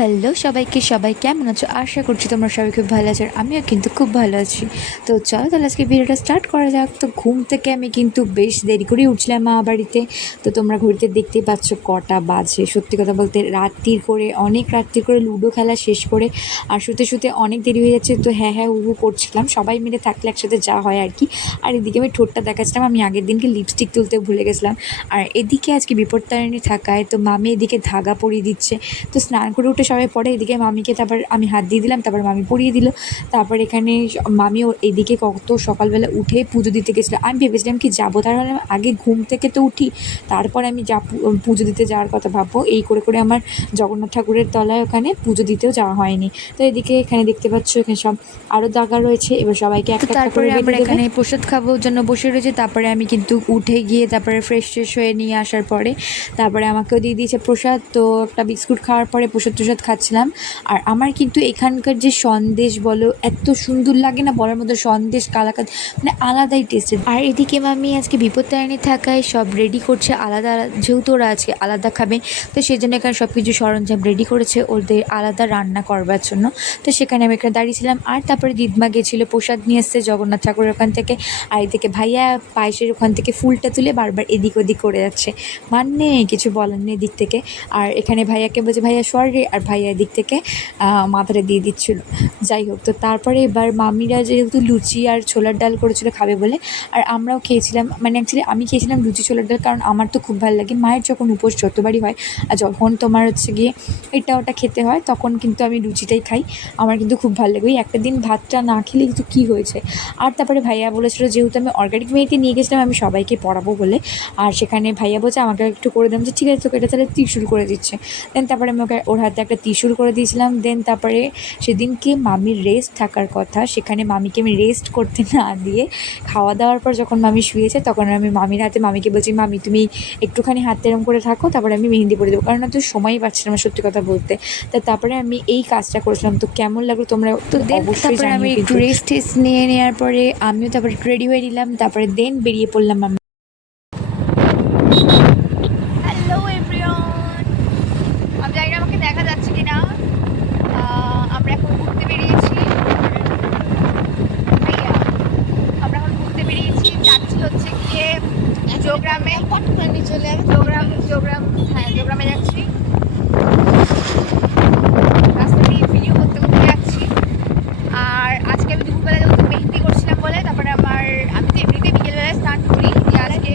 Hello সবাইকে, সবাই কেমন আছো? আশা করছি তোমরা সবাই খুব ভালো আছো। আর আমিও কিন্তু খুব ভালো আছি। তো চলো তাহলে আজকে ভিডিওটা স্টার্ট করা যাক। তো ঘুম থেকে আমি কিন্তু বেশ দেরি করেই উঠছিলাম মা বাড়িতে। তো তোমরা ঘড়িতে দেখতেই পাচ্ছ কটা বাজে। সত্যি কথা বলতে অনেক রাত্রির করে লুডো খেলা শেষ করে আর শুতে শুতে অনেক দেরি হয়ে যাচ্ছে। তো হ্যাঁ হ্যাঁ হু করছিলাম, সবাই মিলে থাকলে একসাথে যা হয় আর কি। আর এদিকে আমি ঠোঁটটা দেখাচ্ছিলাম, আমি আগের দিনকে লিপস্টিক তুলতে ভুলে গেছিলাম। আর এদিকে আজকে বিপত্তারিণী থাকায় তো মামি এদিকে ধাগা পরিয়ে দিচ্ছে। তো স্নান করে উঠে সবাই পরে এদিকে মামিকে তারপর আমি হাত দিয়ে দিলাম, তারপর মামি পরিয়ে দিল। তারপর এখানে মামিও এদিকে কত সকালবেলা উঠে পুজো দিতে গেছিলো। আমি ভেবেছিলাম কি যাবো, তাহলে আগে ঘুম থেকে তো উঠি, তারপর আমি যা পুজো দিতে যাওয়ার কথা ভাববো। এই করে করে আমার জগন্নাথ ঠাকুরের তলায় ওখানে পুজো দিতেও যাওয়া হয়নি। তো এদিকে এখানে দেখতে পাচ্ছ এখানে সব আরও দাগা রয়েছে। এবার সবাইকে একটা তারপরে আমরা এখানে প্রসাদ খাবোর জন্য বসে রয়েছে। তারপরে আমি কিন্তু উঠে গিয়ে তারপরে ফ্রেশ হয়ে নিয়ে আসার পরে তারপরে আমাকেও দিয়ে দিয়েছে প্রসাদ। তো একটা বিস্কুট খাওয়ার পরে প্রসাদ খাচ্ছিলাম। আর আমার কিন্তু এখানকার যে সন্দেশ বলো এত সুন্দর লাগে না বলার মতো, সন্দেশ কালাকাঁদ মানে আলাদাই টেস্টেড। আর এদিকে মামি আজকে বিপত্তারিণী থাকায় সব রেডি করছে আলাদা আলাদা, যেহেতু ওরা আজকে আলাদা খাবে তো সেই জন্য এখানে সব কিছু সরঞ্জাম রেডি করেছে ওদের আলাদা রান্না করবার জন্য। তো সেখানে আমি এখানে দাঁড়িয়েছিলাম। আর তারপরে দিদমা গেছিলো প্রসাদ নিয়ে এসছে জগন্নাথ ঠাকুরের ওখান থেকে। আর এদিকে ভাইয়া পায়েসের ওখান থেকে ফুলটা তুলে বারবার এদিক ওদিক করে যাচ্ছে, মানে কিছু বলার নেই এদিক থেকে। আর এখানে ভাইয়াকে বলছে ভাইয়া সরি, আর ভাইয়া এদিক থেকে মাথাটা দিয়ে দিচ্ছিলো। যাই হোক, তো তারপরে এবার মামিরা যেহেতু লুচি আর ছোলার ডাল করেছিল খাবে বলে, আর আমরাও খেয়েছিলাম। মানে অ্যাকচুয়ালি আমি খেয়েছিলাম লুচি ছোলার ডাল, কারণ আমার তো খুব ভালো লাগে। মায়ের যখন উপোস যতবারই হয় আর যখন তোমার হচ্ছে গিয়ে এটা ওটা খেতে হয় তখন কিন্তু আমি লুচিটাই খাই। আমার কিন্তু খুব ভালো লাগে। ওই একটা দিন ভাতটা না খেলে কিন্তু কী হয়েছে। আর তারপরে ভাইয়া বলেছিলো যেহেতু আমি অর্গানিক মেয়েতে নিয়ে গেছিলাম আমি সবাইকে পড়াবো বলে, আর সেখানে ভাইয়া বলছে আমাকে একটু করে দিলাম যে ঠিক আছে তোকে এটা তাহলে ত্রিশূল করে দিচ্ছে। দেন তারপরে আমি ওকে ওর হাতে একটা ত্রিশূল করে দিয়েছিলাম। দেন তারপরে সেদিনকে মামির রেস্ট থাকার কথা, সেখানে মামিকে আমি রেস্ট করতে না দিয়ে খাওয়া দাওয়ার পর যখন মামি শুয়েছে তখন আমি মামির হাতে মামিকে বলছি মামি তুমি একটুখানি হাত এরম করে থাকো, তারপরে আমি মেহেন্দি পরে দেবো, কারণ তো সময় পাচ্ছিলাম না সত্যি কথা বলতে। তারপরে আমি এই কাজটা করেছিলাম। তো কেমন লাগলো তোমরা তো অবশ্যই জানিও। আমি একটু রেস্ট নিয়ে নেওয়ার পরে আমিও তারপরে একটু রেডি হয়ে নিলাম, তারপরে দেন বেরিয়ে পড়লাম। হ্যালো এভরিওয়ান, আমি জানি না আমাকে দেখা যাচ্ছে কিনা। আমরা এখন ঘুরতে বেরিয়েছি। ভাইয়া আমরা এখন ঘুরতে বেরিয়েছি, যাচ্ছি হচ্ছে গিয়ে যোগগ্রামে। যোগগ্রামে যাচ্ছি। রাস্তা দিয়ে ভিডিও করতে করতে যাচ্ছি। আর আজকে আমি দুপুরবেলা যেহেতু মেহেন্দি করছিলাম বলে তারপরে আমি তো এমনিতে বিকেলবেলায় স্নান করি, আজকে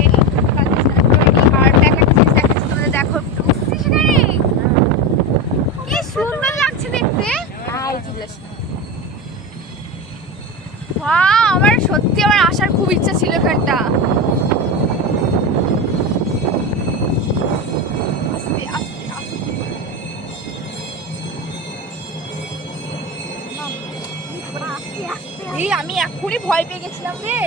আর একটা জিনিস দেখাচ্ছি তোমাদের, দেখো একটু কি সুন্দর লাগছে দেখতে। আমার সত্যি আমার আসার খুব ইচ্ছা ছিল এখানটা। আস্তে আস্তে আস্তে এই আমি এক্ষুনি ভয় পেয়ে গেছিলাম রে।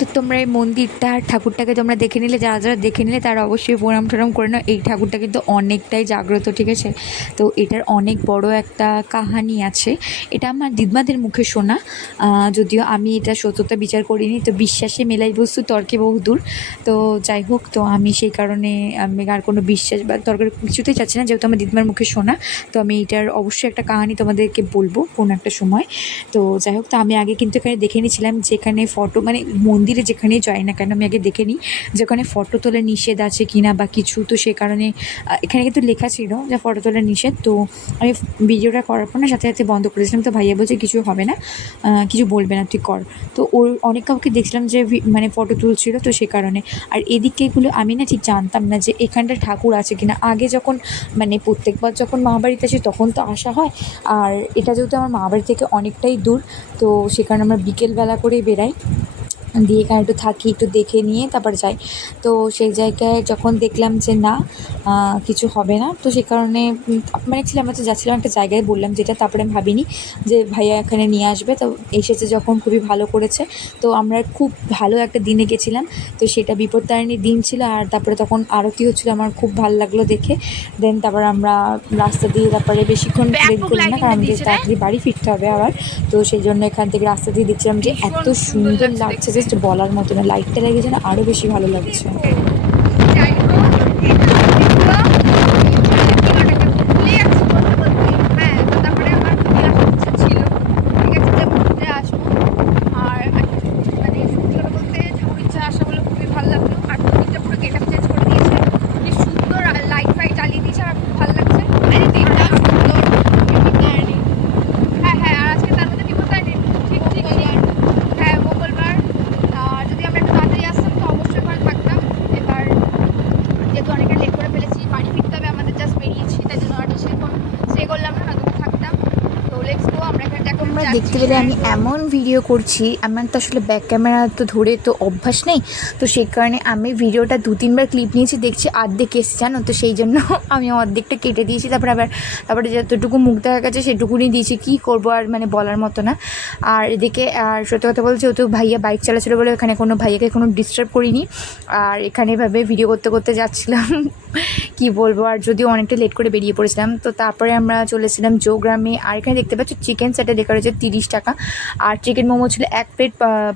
তো তোমরা এই মন্দিরটা আর ঠাকুরটাকে তোমরা দেখে নিলে, যারা যারা দেখে নিলে তারা অবশ্যই প্রণাম টনাম করে নাও। এই ঠাকুরটা কিন্তু অনেকটাই জাগ্রত, ঠিক আছে। তো এটার অনেক বড় একটা কাহানি আছে। এটা আমার দিদমাদের মুখে শোনা, যদিও আমি এটা সত্যতা বিচার করিনি। তো বিশ্বাসে মেলাই বস্তু তর্কে বহুদূর। তো যাই হোক, তো আমি সেই কারণে আমি আর কোনো বিশ্বাস বা তর্কের কিছুতেই চাচ্ছি না, যেহেতু আমার দিদমার মুখে শোনা। তো আমি এটার অবশ্যই একটা কাহানি তোমাদেরকে বলবো কোনো একটা সময়। তো যাই হোক, তো আমি আগে কিন্তু এখানে দেখে নিয়েছিলাম যেখানে ফটো মানে মন্দিরে যেখানেই যাই না কেন আমি আগে দেখে নিই যে ওখানে ফটো তোলা নিষেধ আছে কিনা বা কিছু। তো সে কারণে এখানে কিন্তু লেখা ছিল যে ফটো তোলা নিষেধ। তো আমি ভিডিওটা করার পর না সাথে সাথে বন্ধ করেছিলাম। তো ভাইয়া বলছে কিছু হবে না, কিছু বলবে না, তুই কর। তো ওর অনেক কাউকে দেখছিলাম যে মানে ফটো তুলছিল, তো সে কারণে। আর এদিকেগুলো আমি না ঠিক জানতাম না যে এখানটা ঠাকুর আছে কিনা। আগে যখন মানে প্রত্যেকবার যখন মা বাড়িতে আসি তখন তো আসা হয়। আর এটা যেহেতু আমার মা বাড়ি থেকে অনেকটাই দূর, তো সে কারণে আমরা বিকেলবেলা করেই বেরাই। দিয়ে এখানে একটু থাকি, একটু দেখে নিয়ে তারপর যাই। তো সেই জায়গায় যখন দেখলাম যে না কিছু হবে না, তো সে কারণে মানে ছিল আমরা তো যাচ্ছিলাম একটা জায়গায় বললাম যেটা, তারপরে আমি ভাবিনি যে ভাইয়া এখানে নিয়ে আসবে। তো এসেছে যখন খুবই ভালো করেছে। তো আমরা খুব ভালো একটা দিনে গেছিলাম, তো সেটা বিপত্তারিণীর দিন ছিল। আর তারপরে তখন আরতি হচ্ছিলো, আমার খুব ভালো লাগলো দেখে। দেন তারপর আমরা রাস্তা দিয়ে তারপরে বেশিক্ষণ দেরি ব্যাপক করলাম না, কারণ লাইটিংটা আমাদের দিয়েছে রে। তাড়াতাড়ি বাড়ি ফিরতে হবে আবার। তো সেই জন্য এখান থেকে রাস্তা দিয়ে দেখছিলাম যে ভীষণ এত সুন্দর লাগছে, দেখতে। জাস্ট বলার মতো না। লাইটটা লেগে যেন আরও বেশি ভালো লাগছে। যাই হোক, কাকিমাটাকে ভুলে যাচ্ছি বলতে বলতে। হ্যাঁ, তো তারপরে আমার ঘুরতে আসার ইচ্ছা ছিল, ঠিক আছে, যে ঘুরতে আসবো। আর মানে সত্যি কথা বলতে ঠাকুর ইচ্ছা আসা বলে খুবই ভালো লাগলো। আর মন্দিরটা পুরো গেট আপ চেঞ্জ করে দিয়েছে, কি সুন্দর লাইট ফাইট জ্বালিয়ে দিয়েছে, আর খুব ভালো লাগছে। হ্যাঁ হ্যাঁ, আর আজকে তার মধ্যে বিপত্তারিণী, ঠিক ঠিক ঠিক। হ্যাঁ, মঙ্গলবার। যদি আমরা একটু তাড়াতাড়ি আসতাম তো অবশ্যই ঘরে থাকতাম। এবার যেহেতু অনেকটা লেট করে ফেলেছি, বাড়ি ফিরতে হবে আমাদের, জাস্ট বেরিয়েছি, তাই জন্য আর বেশিক্ষণ স্টে করলাম না, নয়তো থাকতাম। তো লেটস গো, আমরা এখানে এখন তোমরা দেখতে পেলে আমি এমন ভিডিও করছি, আমার তো আসলে ব্যাক ক্যামেরা তো ধরে তো অভ্যাস নেই। তো সেই কারণে আমি ভিডিওটা 2-3বার ক্লিপ নিয়েছি, দেখছি অর্ধেক এসে জানো, তো সেই জন্য আমি অর্ধেকটা কেটে দিয়েছি। তারপরে যতটুকু মুখ দেখা গেছে সেটুকুনি দিয়েছি, কী করবো আর, মানে বলার মতো না। আর এদিকে আর সত্যি কথা বলছি, যেহেতু ভাইয়া বাইক চালাচ্ছিল বলে এখানে কোনো ভাইয়াকে কোনো ডিস্টার্ব করিনি। আর এখানে এভাবে ভিডিও করতে করতে যাচ্ছিলাম কি বলবো। আর যদিও অনেকটা লেট করে বেরিয়ে পড়েছিলাম, তো তারপরে আমরা চলেছিলাম জোগ্রামে। আর এখানে দেখতে পাচ্ছ চিকেন সেটে লেখা রয়েছে 30 টাকা, আর চিকেন মোমো ছিল 1 প্লেট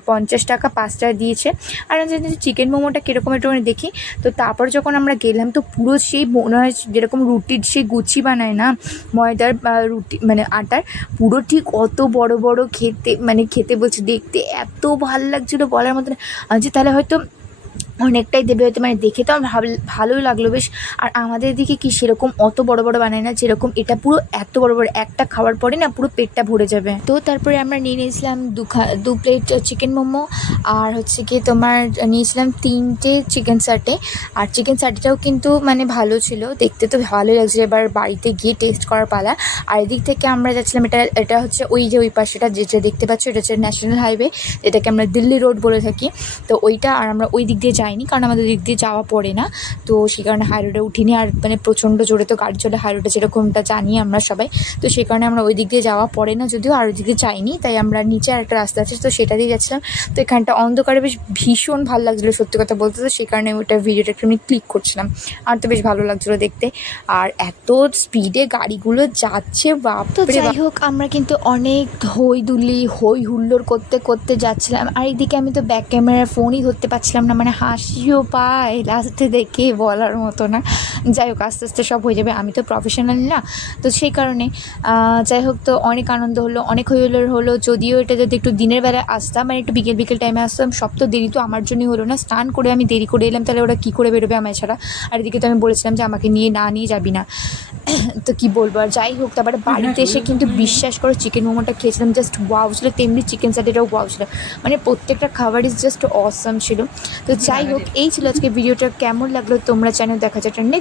50 টাকা, 5টা দিয়েছে। আর আমি জানি চিকেন মোমোটা কীরকম একটু দেখি। তো তারপর যখন আমরা গেলাম, তো পুরো সেই মনে হয় যেরকম রুটির সেই গুচি বানায় না ময়দার রুটি, মানে আটার, পুরো ঠিক অত বড় বড় খেতে, মানে খেতে বলছে, দেখতে এত ভালো লাগছিলো বলার মতো না। যে তাহলে হয়তো অনেকটাই দেবে হয়তো, মানে দেখে তো আমার ভালোই লাগলো বেশ। আর আমাদের দিকে কি সেরকম অত বড় বড় বানায় না, যেরকম এটা পুরো এত বড় বড়, একটা খাওয়ার পরে না পুরো পেটটা ভরে যাবে। তো তারপরে আমরা নিয়ে নিয়েছিলাম 2 প্লেট চিকেন মোমো, আর হচ্ছে কি তোমার নিয়েছিলাম 3টে চিকেন সাটে। আর চিকেন সাটেটাও কিন্তু মানে ভালো ছিল, দেখতে তো ভালোই লাগছিল। এবার বাড়িতে গিয়ে টেস্ট করার পালা। আর এদিক থেকে আমরা যাচ্ছিলাম, এটা হচ্ছে ওই যে ওই পাশেটা যেটা দেখতে পাচ্ছ, এটা হচ্ছে ন্যাশনাল হাইওয়ে, যেটাকে আমরা দিল্লি রোড বলে থাকি। তো ওইটা, আর আমরা ওই দিক দিয়ে যাইনি, কারণ আমাদের দিক দিয়ে যাওয়া পড়ে না। তো সেই কারণে হাই রোডে উঠিনি। আর মানে প্রচণ্ড জোরে তো গাড়ি চলে হাই রোডে, যেরকমটা জানি আমরা সবাই। তো সেই কারণে আমরা ওই দিক দিয়ে যাওয়া পড়ে না, যদিও আর ওই দিক দিয়ে যাইনি। তাই আমরা নিচে আরেকটা রাস্তা আছে, তো সেটা দিয়ে যাচ্ছিলাম। তো এখানটা অন্ধকারে বেশ ভীষণ ভালো লাগছিলো সত্যি কথা বলতে। তো সেই কারণে ওইটা ভিডিওটা একটু আমি ক্লিক করছিলাম। আর তো বেশ ভালো লাগছিলো দেখতে। আর এত স্পিডে গাড়িগুলো যাচ্ছে, বাপ। তো যাই হোক, আমরা কিন্তু অনেক হই হুল্লোড় করতে করতে যাচ্ছিলাম। আর এইদিকে আমি তো ব্যাক ক্যামেরার ফোনই ধরতে পারছিলাম না, মানে হাসিও পায় লাস্টে দেখে বলার মতো না। যাই হোক, আস্তে আস্তে সব হয়ে যাবে, আমি তো প্রফেশনাল না। তো সেই কারণে যাই হোক, তো অনেক আনন্দ হলো, অনেক হই হুল্লোড় হলো। যদিও এটা যদি একটু দিনের বেলায় আসতাম, মানে একটু বিকেল টাইমে আসতাম, সব তো দেরি তো আমার জন্যই হলো না। স্নান করে আমি দেরি করে এলাম, তাহলে ওরা কী করে বেরোবে আমায় ছাড়া। আর এদিকে তো আমি বলেছিলাম যে আমাকে নিয়ে যাবি না। তো কী বলবো। আর যাই হোক, তারপরে বাড়িতে এসে কিন্তু বিশ্বাস করো চিকেন মোমোটা খেয়েছিলাম, জাস্ট ওয়াও ছিল। তেমনি চিকেন স্যাটেটাও ওয়াও ছিল, মানে প্রত্যেকটা খাবার ইজ জাস্ট অসাম ছিল। তো যাই হোক, এই ছিল আজকে ভিডিওটা। কেমন লাগলো তোমরা চ্যানেল দেখা যায় নেক্সট